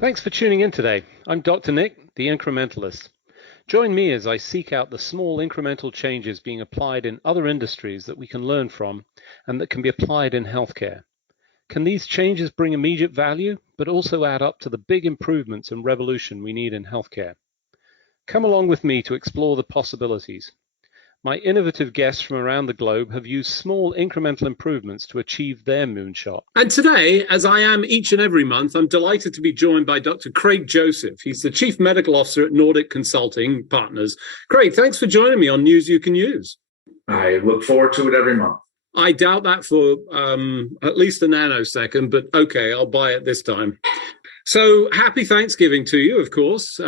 Thanks for tuning in today. I'm Dr. Nick, the Incrementalist. Join me as I seek out the small incremental changes being applied in other industries that we can learn from and that can be applied in healthcare. Can these changes bring immediate value, but also add up to the big improvements and revolution we need in healthcare? Come along with me to explore the possibilities. My innovative guests from around the globe have used small incremental improvements to achieve their moonshot. And today, as I am each and every month, I'm delighted to be joined by Dr. Craig Joseph. He's the Chief Medical Officer at Nordic Consulting Partners. Craig, thanks for joining me on News You Can Use. I look forward to it every month. I doubt that for at least a nanosecond, but okay, I'll buy it this time. So happy Thanksgiving to you, of course,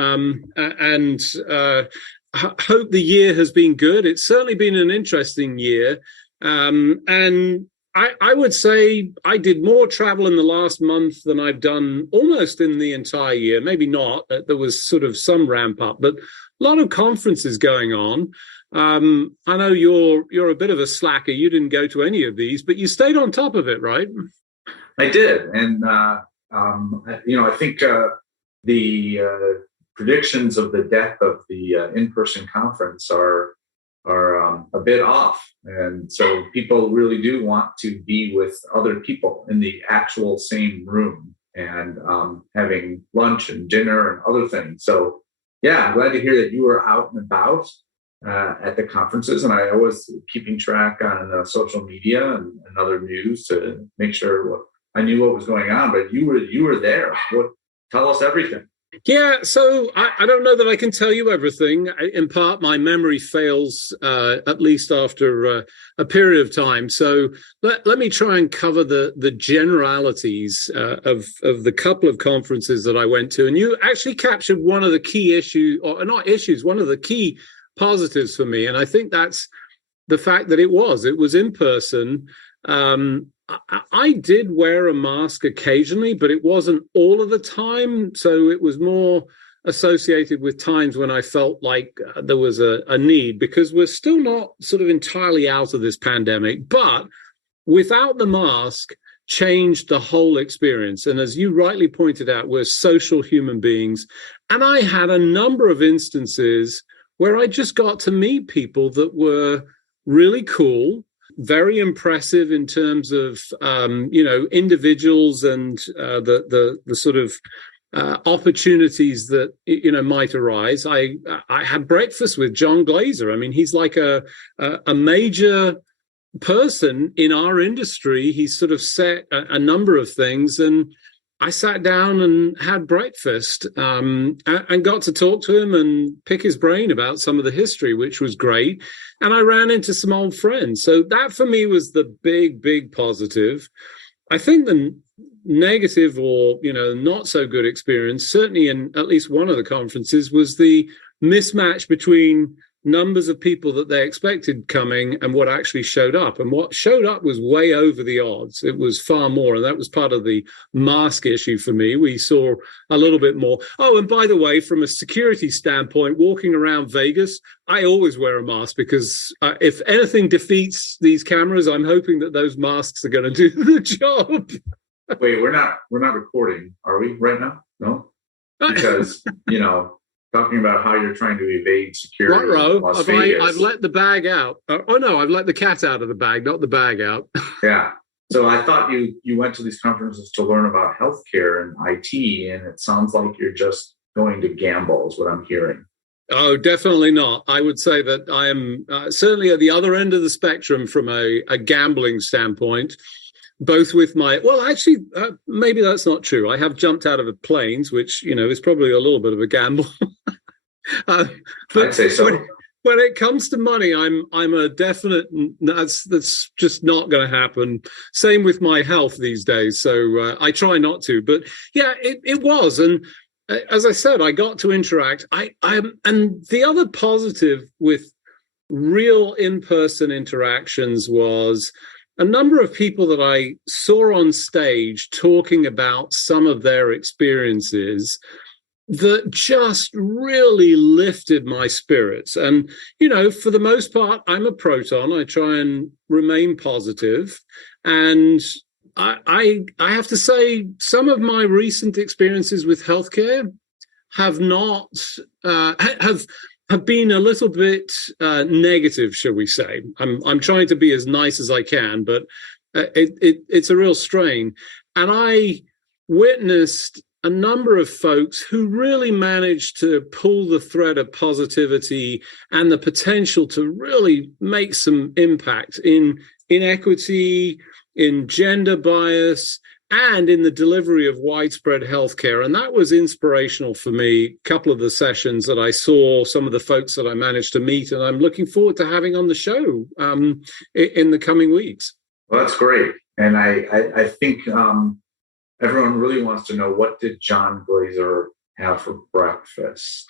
hope the year has been good. It's certainly been an interesting year. And I would say I did more travel in the last month than I've done almost in the entire year. Maybe not. There was sort of some ramp up, but a lot of conferences going on. I know you're a bit of a slacker. You didn't go to any of these, but you stayed on top of it, right? I did. And, I think the predictions of the death of the in-person conference are a bit off. And so people really do want to be with other people in the actual same room and having lunch and dinner and other things. So, yeah, I'm glad to hear that you were out and about at the conferences. And I was keeping track on social media and other news to make sure I knew what was going on. But you were there. Tell us everything. Yeah, so I don't know that I can tell you everything. In part, my memory fails, at least after a period of time. So let me try and cover the generalities of the couple of conferences that I went to. And you actually captured one of the key issues, or not issues, one of the key positives for me. And I think that's the fact that it was in person. I did wear a mask occasionally, but it wasn't all of the time. So it was more associated with times when I felt like there was a need, because we're still not sort of entirely out of this pandemic. But without the mask changed the whole experience. And as you rightly pointed out, we're social human beings. And I had a number of instances where I just got to meet people that were really cool, very impressive in terms of individuals and the sort of opportunities that might arise. I had breakfast with John Glazer. I mean, he's like a major person in our industry. He's sort of set a number of things, and I sat down and had breakfast and got to talk to him and pick his brain about some of the history, which was great. And I ran into some old friends. So that for me was the big positive. I think the negative or, not so good experience, certainly in at least one of the conferences, was the mismatch between numbers of people that they expected coming and what actually showed up. And what showed up was way over the odds. It was far more. And that was part of the mask issue for me. We saw a little bit more. Oh, and by the way, from a security standpoint, walking around Vegas, I always wear a mask because if anything defeats these cameras, I'm hoping that those masks are going to do the job. Wait, we're not recording, are we, right now? No? Because, talking about how you're trying to evade security in Las Vegas. I've let the bag out. I've let the cat out of the bag, not the bag out. Yeah. So I thought you went to these conferences to learn about healthcare and IT, and it sounds like you're just going to gamble is what I'm hearing. Oh, definitely not. I would say that I am certainly at the other end of the spectrum from a gambling standpoint. Both with maybe that's not true. I have jumped out of the planes, which, is probably a little bit of a gamble. But I'd say so. When it comes to money, I'm a definite, that's just not going to happen. Same with my health these days. So I try not to. But yeah, it was. And as I said, I got to interact. And the other positive with real in-person interactions was a number of people that I saw on stage talking about some of their experiences that just really lifted my spirits. And, for the most part, I'm a proton. I try and remain positive. And I have to say some of my recent experiences with healthcare have not have been a little bit negative, shall we say. I'm trying to be as nice as I can, but it's a real strain. And I witnessed a number of folks who really managed to pull the thread of positivity and the potential to really make some impact in inequity, in gender bias, and in the delivery of widespread healthcare. And that was inspirational for me. A couple of the sessions that I saw, some of the folks that I managed to meet, and I'm looking forward to having on the show in the coming weeks. Well, that's great. And I think everyone really wants to know, what did John Glaser have for breakfast?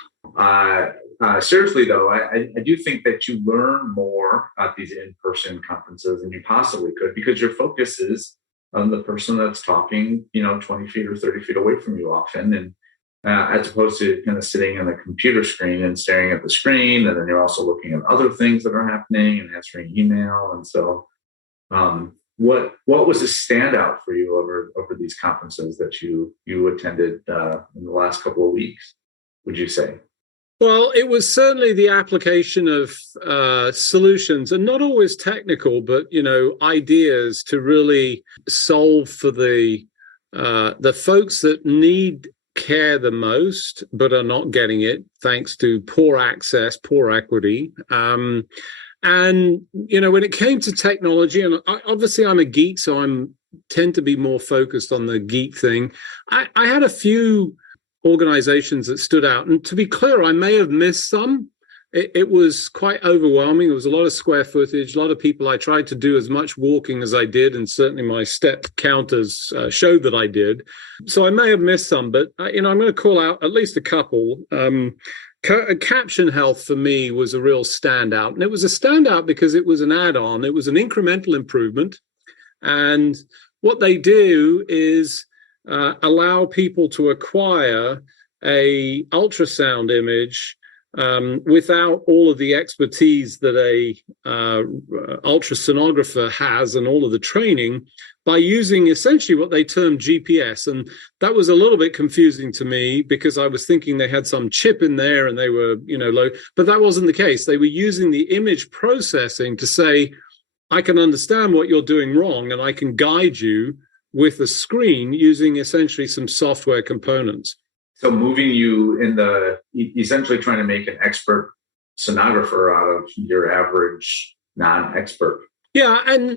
Seriously, though, I do think that you learn more at these in-person conferences than you possibly could, because your focus is on the person that's talking, 20 feet or 30 feet away from you often. And as opposed to kind of sitting on the computer screen and staring at the screen, and then you're also looking at other things that are happening and answering email. And so what was a standout for you over these conferences that you attended in the last couple of weeks, would you say? Well, it was certainly the application of solutions, and not always technical, but ideas to really solve for the folks that need care the most, but are not getting it thanks to poor access, poor equity. And when it came to technology, and obviously I'm a geek, so tend to be more focused on the geek thing. I had a few organizations that stood out. And to be clear, I may have missed some. It was quite overwhelming. There was a lot of square footage, a lot of people. I tried to do as much walking as I did, and certainly my step counters showed that I did. So I may have missed some, but I'm going to call out at least a couple. Caption Health for me was a real standout. And it was a standout because it was an add-on. It was an incremental improvement. And what they do is allow people to acquire a ultrasound image without all of the expertise that a ultrasonographer has and all of the training, by using essentially what they term GPS. And that was a little bit confusing to me, because I was thinking they had some chip in there and they were, low, but that wasn't the case. They were using the image processing to say, I can understand what you're doing wrong, and I can guide you with a screen using essentially some software components. So moving you essentially trying to make an expert sonographer out of your average non-expert. Yeah, and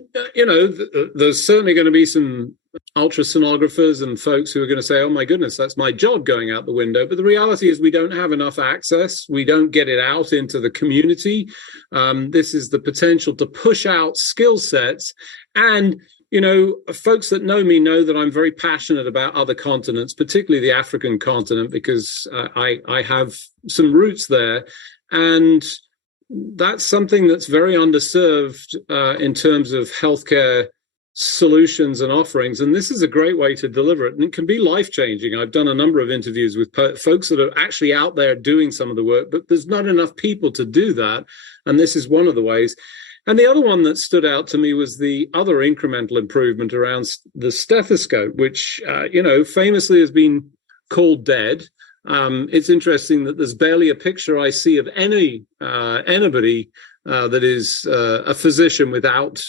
there's certainly going to be some ultrasonographers and folks who are going to say, oh my goodness, that's my job going out the window. But the reality is we don't have enough access. We don't get it out into the community. This is the potential to push out skill sets. And folks that know me know that I'm very passionate about other continents, particularly the African continent, because I have some roots there. And that's something that's very underserved in terms of healthcare solutions and offerings. And this is a great way to deliver it. And it can be life-changing. I've done a number of interviews with folks that are actually out there doing some of the work, but there's not enough people to do that. And this is one of the ways. And the other one that stood out to me was the other incremental improvement around the stethoscope, which, famously has been called dead. It's interesting that there's barely a picture I see of anybody that is a physician without,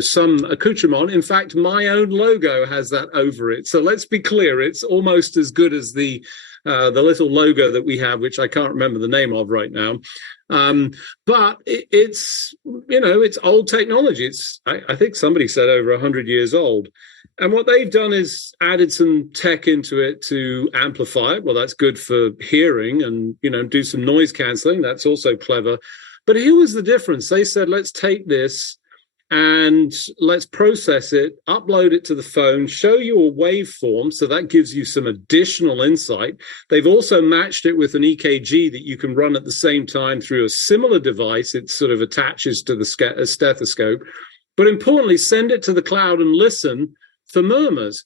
some accoutrement. In fact, my own logo has that over it. So let's be clear, it's almost as good as the little logo that we have, which I can't remember the name of right now. But it's old technology. I think somebody said over 100 years old. And what they've done is added some tech into it to amplify it. Well, that's good for hearing, and, do some noise canceling. That's also clever. But here was the difference. They said, let's take this and let's process it, upload it to the phone, show you a waveform. So that gives you some additional insight. They've also matched it with an EKG that you can run at the same time through a similar device. It sort of attaches to the stethoscope. But importantly, send it to the cloud and listen for murmurs.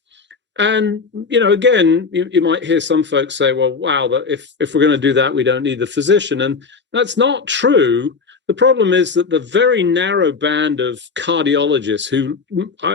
And, again, you might hear some folks say, well, wow, if we're going to do that, we don't need the physician. And that's not true. The problem is that the very narrow band of cardiologists who,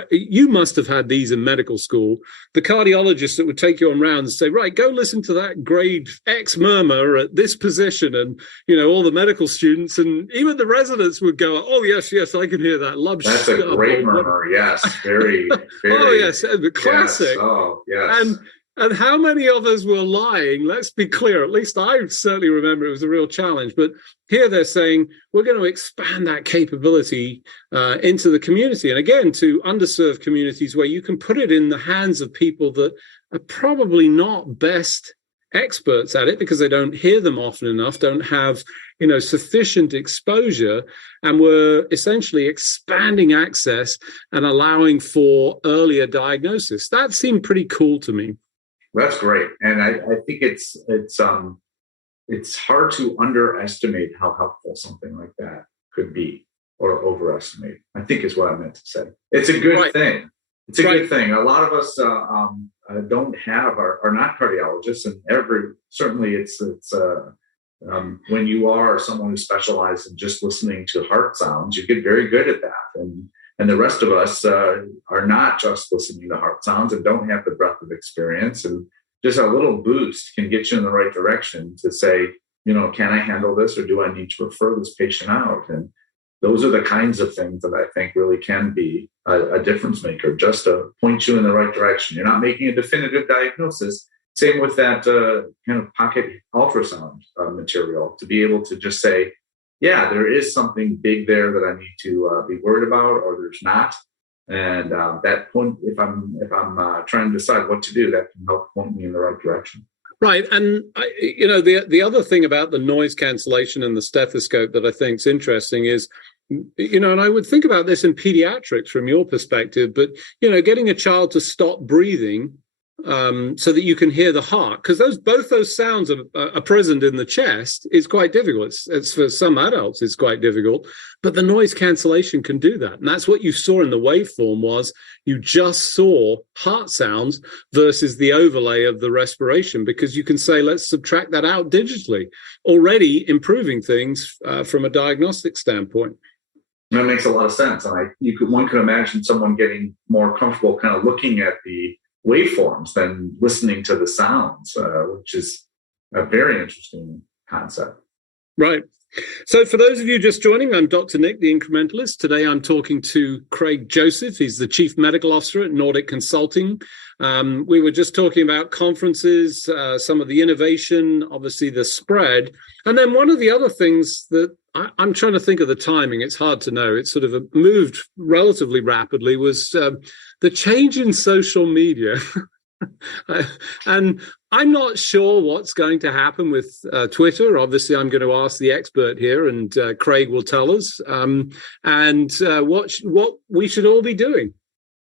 you must have had these in medical school, the cardiologists that would take you on rounds and say, right, go listen to that grade X murmur at this position. And, all the medical students and even the residents would go, oh, yes, I can hear that. That's a great murmur. Yes. Very, very. Oh, yes. The classic. Yes. Oh, yes. And how many of us were lying? Let's be clear. At least I certainly remember it was a real challenge. But here they're saying we're going to expand that capability into the community. And again, to underserved communities where you can put it in the hands of people that are probably not best experts at it because they don't hear them often enough, don't have, sufficient exposure. And we're essentially expanding access and allowing for earlier diagnosis. That seemed pretty cool to me. That's great, and I think it's hard to underestimate how helpful something like that could be, or overestimate, I think is what I meant to say. It's a good thing. It's a good thing. A lot of us don't have, are not cardiologists, and certainly it's when you are someone who specializes in just listening to heart sounds, you get very good at that, and the rest of us are not just listening to heart sounds and don't have the breadth of experience. And just a little boost can get you in the right direction to say, can I handle this, or do I need to refer this patient out? And those are the kinds of things that I think really can be a difference maker, just to point you in the right direction. You're not making a definitive diagnosis. Same with that kind of pocket ultrasound material, to be able to just say, yeah, there is something big there that I need to be worried about, or there's not. And that point, if I'm trying to decide what to do, that can help point me in the right direction. Right. And, the other thing about the noise cancellation and the stethoscope that I think is interesting is, and I would think about this in pediatrics from your perspective, but, getting a child to stop breathing so that you can hear the heart, because both those sounds are present in the chest, is quite difficult. It's for some adults, it's quite difficult, but the noise cancellation can do that. And that's what you saw in the waveform, was you just saw heart sounds versus the overlay of the respiration, because you can say, let's subtract that out digitally, already improving things from a diagnostic standpoint. That makes a lot of sense. And one could imagine someone getting more comfortable kind of looking at the waveforms than listening to the sounds, which is a very interesting concept. Right. So for those of you just joining, I'm Dr. Nick, the Incrementalist. Today I'm talking to Craig Joseph. He's the Chief Medical Officer at Nordic Consulting. We were just talking about conferences, some of the innovation, obviously the spread. And then one of the other things that I'm trying to think of the timing, it's hard to know, it sort of moved relatively rapidly, was the change in social media. And I'm not sure what's going to happen with Twitter. Obviously, I'm going to ask the expert here, and Craig will tell us, and what we should all be doing.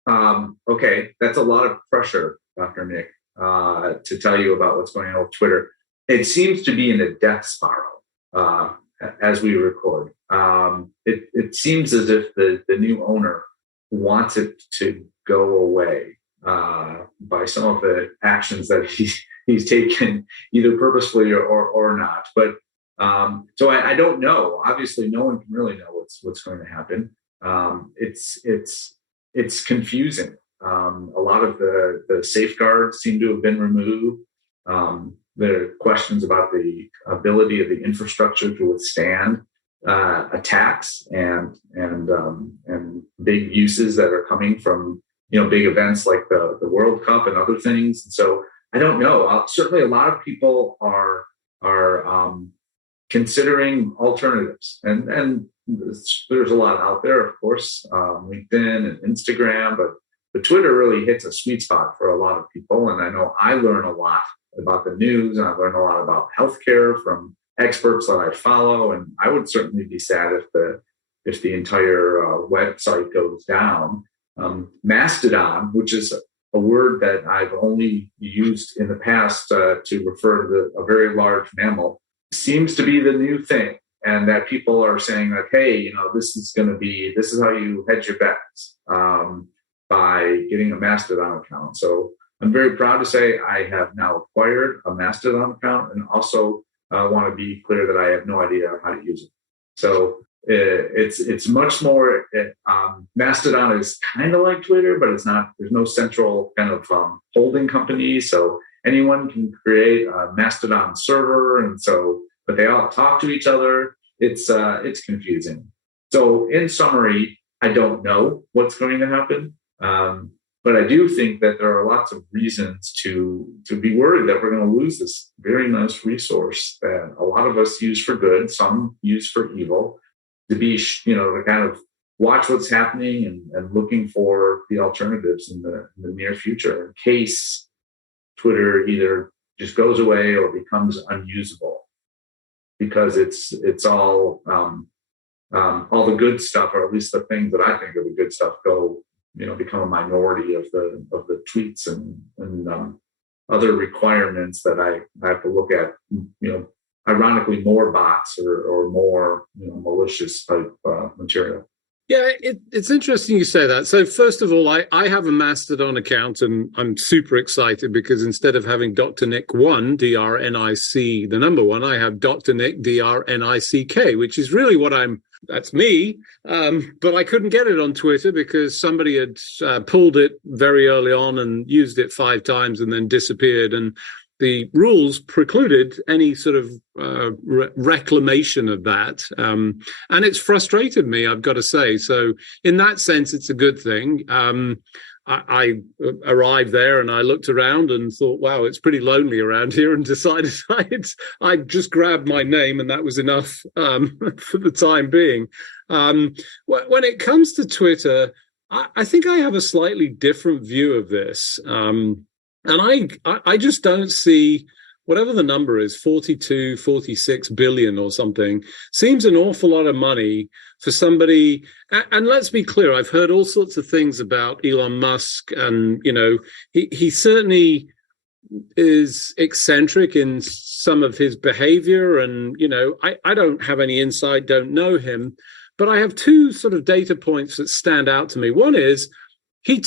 Okay, that's a lot of pressure, Dr. Nick, to tell you about what's going on with Twitter. It seems to be in a death spiral as we record. It seems as if the new owner wants it to go away by some of the actions that he's taken, either purposefully or not. But so I don't know. Obviously, no one can really know what's going to happen. It's confusing. A lot of the safeguards seem to have been removed. There are questions about the ability of the infrastructure to withstand attacks and big uses that are coming from big events like the World Cup and other things. And so I don't know. Certainly, a lot of people are considering alternatives, and there's a lot out there, of course, LinkedIn and Instagram, but Twitter really hits a sweet spot for a lot of people. And I know I learn a lot about the news, and I learn a lot about healthcare from experts that I follow. And I would certainly be sad if the entire website goes down. Mastodon, which is a word that I've only used in the past to refer to a very large mammal, seems to be the new thing. And that people are saying that, hey, this is how you hedge your bets by getting a Mastodon account. So I'm very proud to say I have now acquired a Mastodon account, and also want to be clear that I have no idea how to use it. So it's much more. Mastodon is kind of like Twitter, but it's not. There's no central kind of holding company, so anyone can create a Mastodon server, and so but they all talk to each other. It's confusing. So in summary, I don't know what's going to happen. But I do think that there are lots of reasons to be worried that we're going to lose this very nice resource that a lot of us use for good, some use for evil, to be, to kind of watch what's happening and looking for the alternatives in the near future in case Twitter either just goes away or becomes unusable, because it's all the good stuff, or at least the things that I think are the good stuff, become a minority of the tweets and other requirements that I have to look at. Ironically, more bots or more malicious type material. Yeah, it's interesting you say that. So first of all, I have a Mastodon account, and I'm super excited because instead of having Dr. Nick 1, DRNIC, the number one, I have Dr. Nick, DRNICK, which is really that's me. But I couldn't get it on Twitter because somebody had pulled it very early on and used it 5 times and then disappeared. And the rules precluded any sort of reclamation of that. And it's frustrated me, I've got to say. So in that sense, it's a good thing. I arrived there and I looked around and thought, wow, it's pretty lonely around here, and decided I'd just grabbed my name and that was enough for the time being. When it comes to Twitter, I think I have a slightly different view of this. And I just don't see, whatever the number is, 42, 46 billion or something, seems an awful lot of money for somebody. And let's be clear, I've heard all sorts of things about Elon Musk, and, he certainly is eccentric in some of his behavior. And, I don't have any insight, don't know him, but I have 2 sort of data points that stand out to me. One is he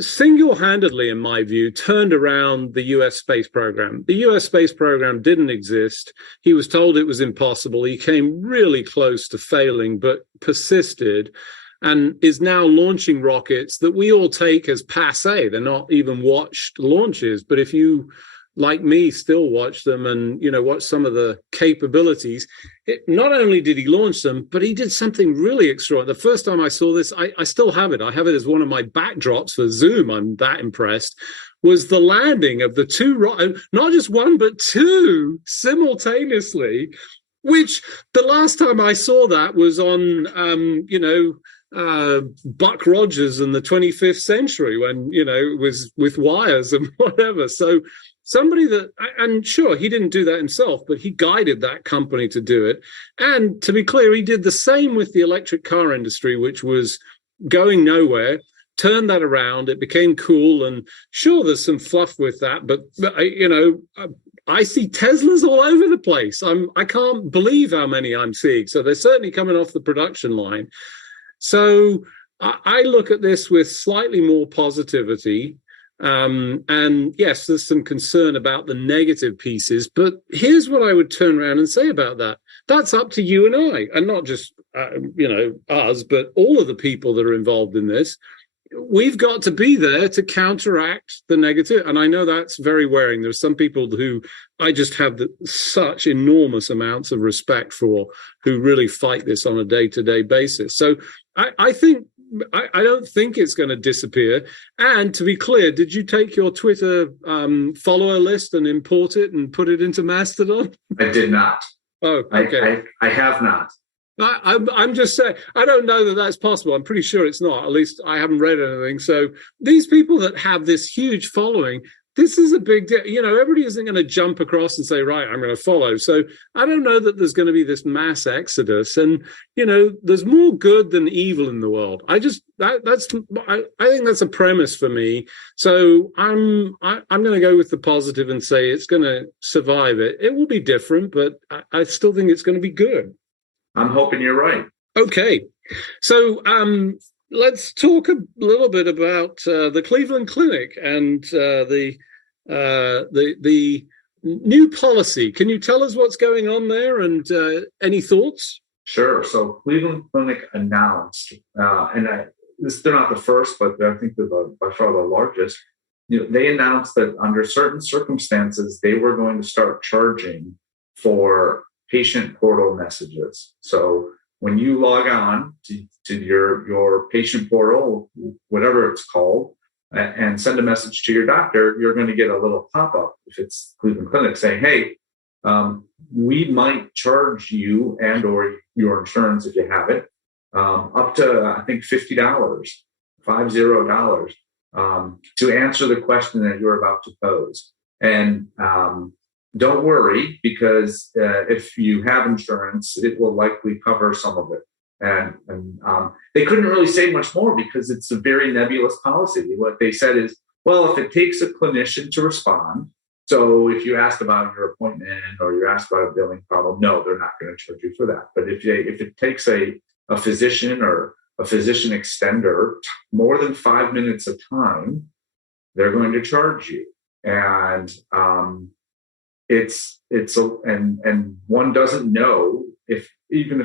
single-handedly, in my view, turned around the US space program. The US space program didn't exist. He was told it was impossible. He came really close to failing, but persisted, and is now launching rockets that we all take as passé. They're not even watched launches. But if you, like me, still watch them and, watch some of the capabilities, not only did he launch them, but he did something really extraordinary. The first time I saw this, I still have it. I have it as one of my backdrops for Zoom. I'm that impressed. Was the landing of the 2, not just one, but 2 simultaneously, which the last time I saw that was on, Buck Rogers in the 25th century, when, it was with wires and whatever. So somebody that, and sure, he didn't do that himself, but he guided that company to do it. And to be clear, he did the same with the electric car industry, which was going nowhere, turned that around. It became cool. And sure, there's some fluff with that, but I see Teslas all over the place. I can't believe how many I'm seeing. So they're certainly coming off the production line. So I look at this with slightly more positivity. And yes, there's some concern about the negative pieces, but here's what I would turn around and say about that. That's up to you and I, and not just, us, but all of the people that are involved in this. We've got to be there to counteract the negative. And I know that's very wearing. There's some people who I just have such enormous amounts of respect for, who really fight this on a day-to-day basis. So I think, I don't think it's going to disappear. And to be clear, did you take your Twitter follower list and import it and put it into Mastodon? I did not. Oh, okay. I have not. I'm just saying, I don't know that that's possible. I'm pretty sure it's not. At least I haven't read anything. So these people that have this huge following, this is a big deal. Everybody isn't going to jump across and say, right, I'm going to follow. So I don't know that there's going to be this mass exodus. And, there's more good than evil in the world. I think that's a premise for me. So I'm going to go with the positive and say it's going to survive it. It will be different, but I still think it's going to be good. I'm hoping you're right. Okay. So let's talk a little bit about the Cleveland Clinic and the new policy. Can you tell us what's going on there and any thoughts? Sure. So Cleveland Clinic announced, they're not the first, but I think they're by far the largest. They announced that under certain circumstances, they were going to start charging for patient portal messages. So when you log on to your patient portal, whatever it's called, and send a message to your doctor, you're going to get a little pop-up if it's Cleveland Clinic saying, hey, we might charge you and or your insurance, if you have it, up to, I think, $50, $50, to answer the question that you're about to pose. And don't worry, because if you have insurance, it will likely cover some of it. And they couldn't really say much more because it's a very nebulous policy. What they said is, well, if it takes a clinician to respond, so if you ask about your appointment or you ask about a billing problem, no, they're not going to charge you for that. But if it takes a physician or a physician extender more than 5 minutes of time, they're going to charge you. And and one doesn't know if you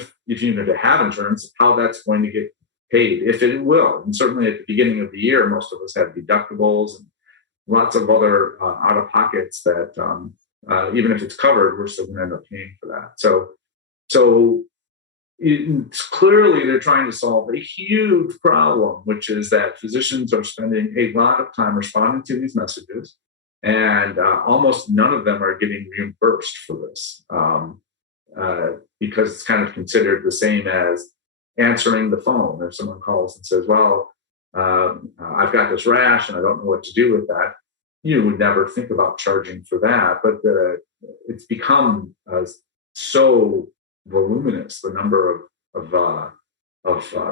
have insurance, how that's going to get paid, if it will. And certainly at the beginning of the year, most of us have deductibles and lots of other out-of-pockets that even if it's covered, we're still going to end up paying for that. So clearly they're trying to solve a huge problem, which is that physicians are spending a lot of time responding to these messages, and almost none of them are getting reimbursed for this because it's kind of considered the same as answering the phone. If someone calls and says, well, I've got this rash and I don't know what to do with that, you would never think about charging for that. But it's become so voluminous, the number of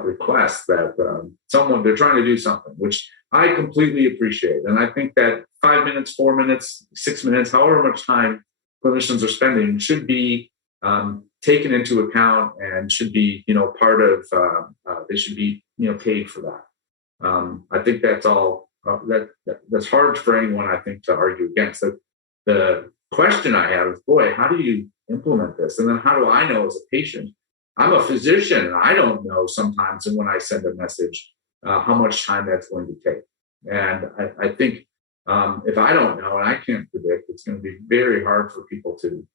requests that they're trying to do something, which I completely appreciate. And I think that 5 minutes, 4 minutes, 6 minutes, however much time clinicians are spending should be taken into account and should be, part of, they should be, paid for that. I think that's all, that's hard for anyone, I think, to argue against. The question I have is, boy, how do you implement this? And then how do I know as a patient? I'm a physician, and I don't know sometimes, and when I send a message, how much time that's going to take. And I think if I don't know and I can't predict, it's going to be very hard for people to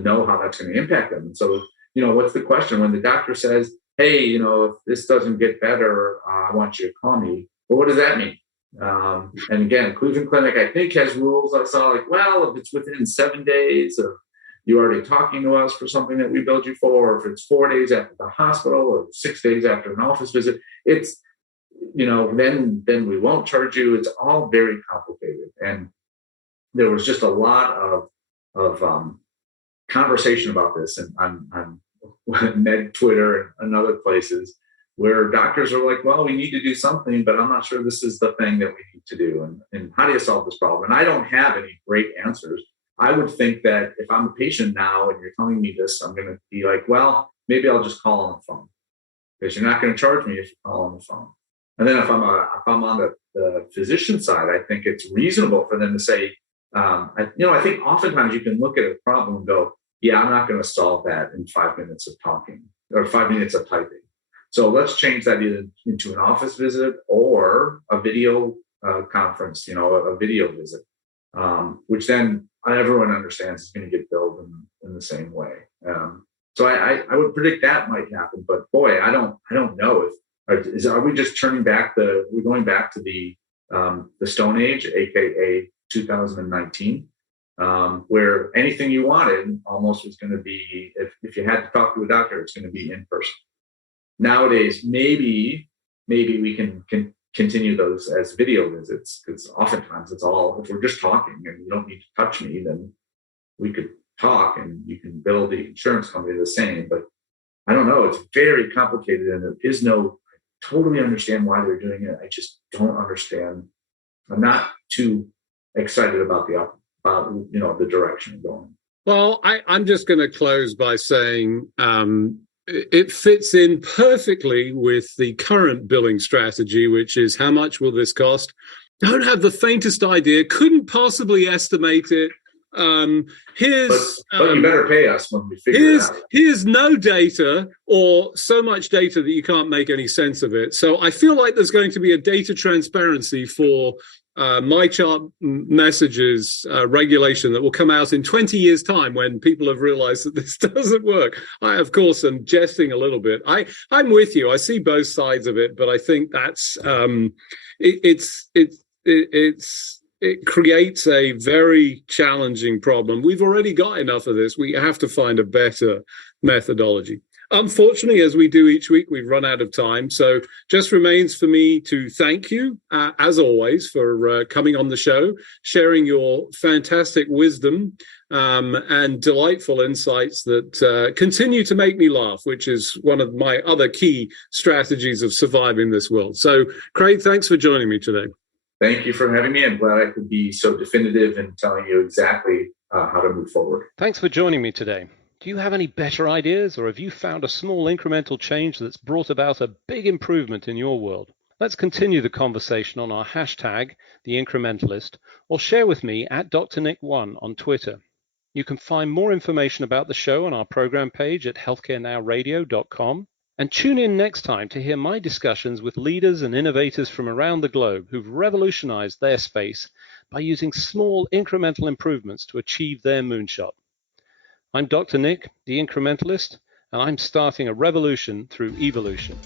know how that's going to impact them. And so, what's the question when the doctor says, hey, if this doesn't get better, I want you to call me. Well, what does that mean? And again, Cleveland Clinic, I think, has rules. I saw well, if it's within 7 days of you already talking to us for something that we billed you for, or if it's 4 days after the hospital or 6 days after an office visit, it's, then we won't charge you. It's all very complicated. And there was just a lot of conversation about this on Med Twitter and other places, where doctors are like, well, we need to do something, but I'm not sure this is the thing that we need to do. And how do you solve this problem? And I don't have any great answers. I would think that if I'm a patient now and you're telling me this, I'm going to be like, well, maybe I'll just call on the phone, because you're not going to charge me if you call on the phone. And then if I'm on the physician side, I think it's reasonable for them to say, I think oftentimes you can look at a problem and go, yeah, I'm not going to solve that in 5 minutes of talking or 5 minutes of typing. So let's change that either into an office visit or a video conference, a video visit, which then everyone understands is going to get billed in the same way. So I would predict that might happen, but boy, I don't know if are we just turning back we're going back to the Stone Age, aka 2019, where anything you wanted almost was going to be, if you had to talk to a doctor, it's going to be in person. Nowadays, maybe we can continue those as video visits, because oftentimes it's all, if we're just talking and you don't need to touch me, then we could talk and you can bill the insurance company the same. But I don't know, it's very complicated, and there is no, I totally understand why they're doing it. I just don't understand. I'm not too excited about the direction going. Well, I'm just going to close by saying it fits in perfectly with the current billing strategy, which is, how much will this cost? Don't have the faintest idea, couldn't possibly estimate it. But you better pay us when we figure it out. Here's no data or so much data that you can't make any sense of it. So I feel like there's going to be a data transparency for my chart messages regulation that will come out in 20 years' time when people have realized that this doesn't work. I, of course, am jesting a little bit. I'm with you. I see both sides of it, but I think that's it creates a very challenging problem. We've already got enough of this. We have to find a better methodology. Unfortunately, as we do each week, we've run out of time. So just remains for me to thank you, as always, for coming on the show, sharing your fantastic wisdom and delightful insights that continue to make me laugh, which is one of my other key strategies of surviving this world. So, Craig, thanks for joining me today. Thank you for having me. I'm glad I could be so definitive in telling you exactly how to move forward. Thanks for joining me today. Do you have any better ideas, or have you found a small incremental change that's brought about a big improvement in your world? Let's continue the conversation on our hashtag, The Incrementalist, or share with me at Dr. Nick1 on Twitter. You can find more information about the show on our program page at healthcarenowradio.com. And tune in next time to hear my discussions with leaders and innovators from around the globe who've revolutionized their space by using small incremental improvements to achieve their moonshot. I'm Dr. Nick, the Incrementalist, and I'm starting a revolution through evolution.